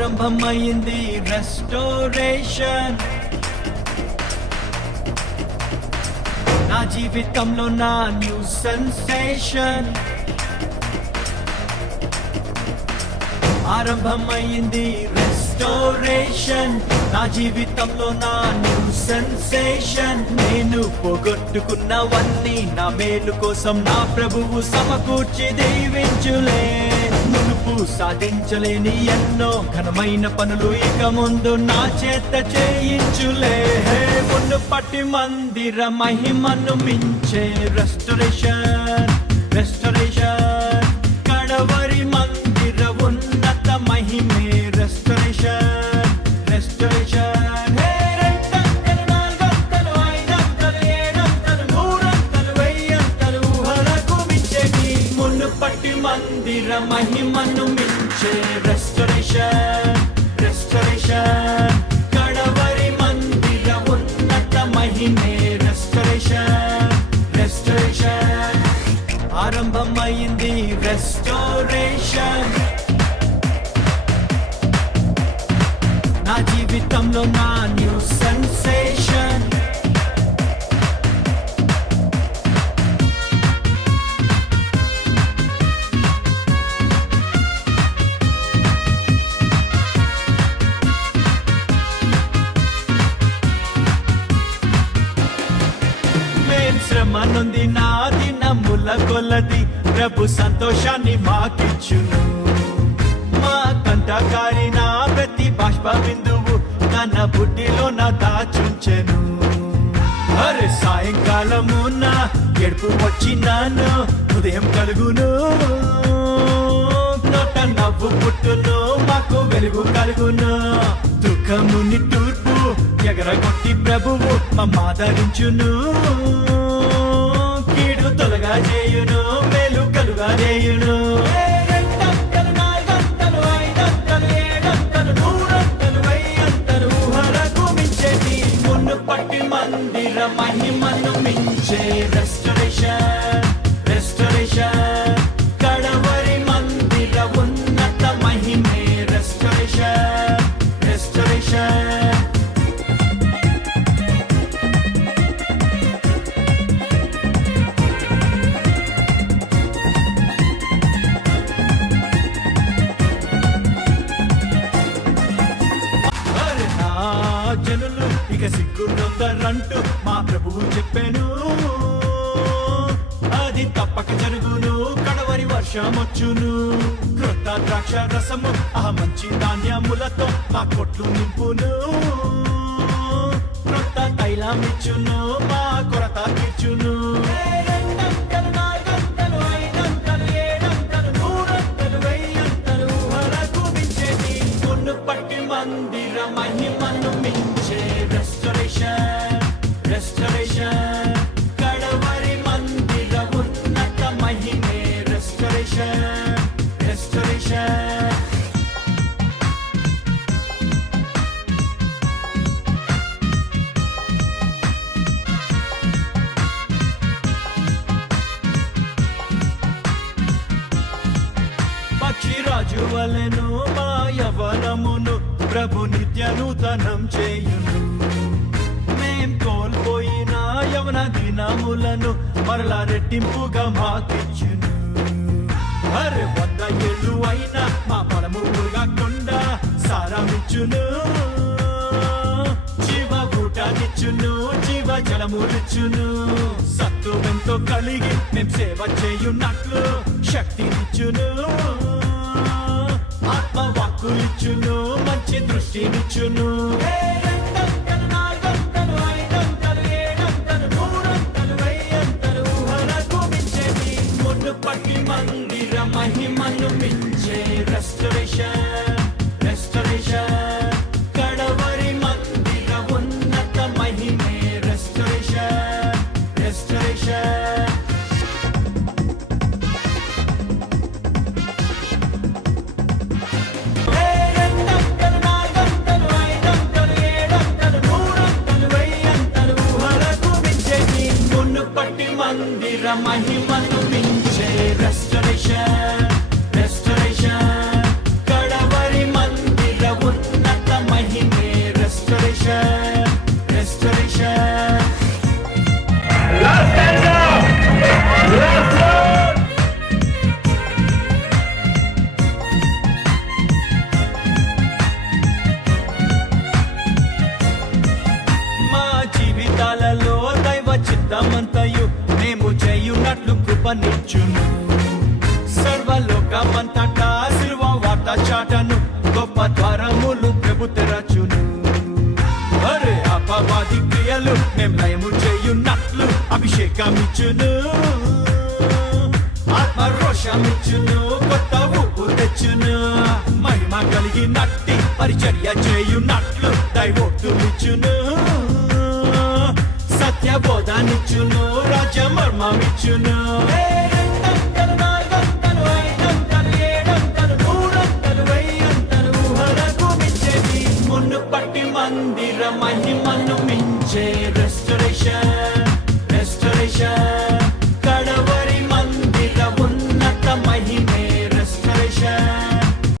ఆరంభమైంది రెస్టోరేషన్. నా జీవితంలో నా న్యూ సెన్సేషన్. ఆరంభమైంది రెస్టోరేషన్. నా జీవితంలో నా న్యూ సెన్సేషన్. నేను పోగొట్టుకున్నవన్నీ నా మేలు కోసం నా ప్రభువు సమకూర్చి దీవించులే. మునుపు సాధించలేని ఎన్నో ఘనమైన పనులు ఇక ముందు నా చేత చేయించులే. మునుపటి మందిర మహిమను మించే రెస్టోరేషన్. రెస్టోరేషన్ కడవరి మందిర ఉన్నత మహిమే రెస్టోరేషన్. రెస్టోరేషన్ రెండంతలు, నాలుగంతలు, ఐదంతలు, ఏడంతలు, నూరంతలు, వెయ్యంతలు ఊహలకు మించేటి మునుపటి మందిర మహిమను మించే రెస్టోరేషన్. రెస్టోరేషన్ కడవరి మందిర ఉన్నత మహిమే రెస్టోరేషన్. రెస్టోరేషన్ ఆరంభమైంది రెస్టోరేషన్. నా జీవితంలో నా న్యూ సెన్సేషన్. శ్రమ నొంది నా దినముల కొలది ప్రభు సంతోషాన్ని మాకిచ్చును. మా కంటకారి నా ప్రతి బాష్ప బిందువు తన బుడ్డిలో నా దాచుంచెను. అరే సాయంకాలము నా ఎడుపు వచ్చినాను, ఉదయం కలుగును, నోట నవ్వు పుట్టును, మాకు వెలుగు కలుగును. దుఃఖముని తూర్పు ఎగరగొట్టి ప్రభువు మమ్మాదరించును. కీడు తొలగా చేయును, మేలు కలుగా చేయును. రెండంతలు, నాలుగంతలు, ఐదంతలు, ఏడంతలు, నూరంతలు, వెయ్యంతలు ఊహలకు మించేటి మునుపటి మందిర మహిమను మించే రెస్టోరేషన్. రెస్టోరేషన్ కడవరి మందిర ఉన్నత మహిమే రెస్టోరేషన్. రెస్టోరేషన్ జనులు ఇక సిగ్గుందంటూ మా ప్రభువు చెప్పాను. అది తప్పక జరుగును, కడవరి వర్షమొచ్చును. క్రొత్త ద్రాక్ష రసము ఆ మంచి ధాన్యములతో మా కొట్లు నింపును. క్రొత్త తైలమిచ్చును, మా కొరత తీర్చును. రెండంతలు, నాలుగంతలు, ఐదంతలు, ఏడంతలు, నూరంతలు, వెయ్యంతలు ఊహలకు మించేటి మునుపటి మందిర మహిమను మించే రెస్టోరేషన్. రెస్టోరేషన్ కడవరి మందిర ఉన్నత మహిమే రెస్టోరేషన్. రెస్టోరేషన్ పక్షిరాజు వలెను మా యవ్వనమును ప్రభు నిత్య నూతనం చేయును. మేం కోల్పోయిన యవన దినములను మరలా రెట్టింపుగా మాకిచ్చును. అరే 100 ఏళ్ళు అయినా మా బలము కాకుండా సారమిచ్చును. జీవ ఊటనిచ్చును, జీవ జలములిచ్చును. సత్తువెంతో కలిగి మేం సేవ చేయున్నట్లు శక్తినిచ్చును. ఆత్మవాక్కులిచ్చును, మంచి దృష్టినిచ్చును. రెండంతలు, నాలుగంతలు, ఐదంతలు, ఏడంతలు, నూరంతలు, వెయ్యంతలు ఊహలకు మించేటి మునుపటి మందిర మహిమను మించే రెస్టోరేషన్. రెస్టోరేషన్ కడవరి మందిర ఉన్నత మహిమే రెస్టోరేషన్. రెస్టోరేషన్ మందిర మహిమను మించే రెస్టోరేషన్. రెస్టోరేషన్ కడవ వచ్చును సర్వలోకమంతటా సిలువ వార్త చాటను గొప్ప ద్వారములు ప్రభు తెరచును అరే అపవాది క్రియలు మేం లయము చేయున్నట్లు అభిషేకం ఇచ్చును ఆత్మ రోషమిచ్చును కొత్త ఊపు తెచ్చును మహిమ కలిగినట్టి పరిచర్య చేయున్నట్లు దైవోక్తులిచ్చును సత్య బోధానిచ్చును రాజ్య మర్మమిచ్చును మున్ను పట్టి మందిర మహిమను మించే రెస్టరేషన్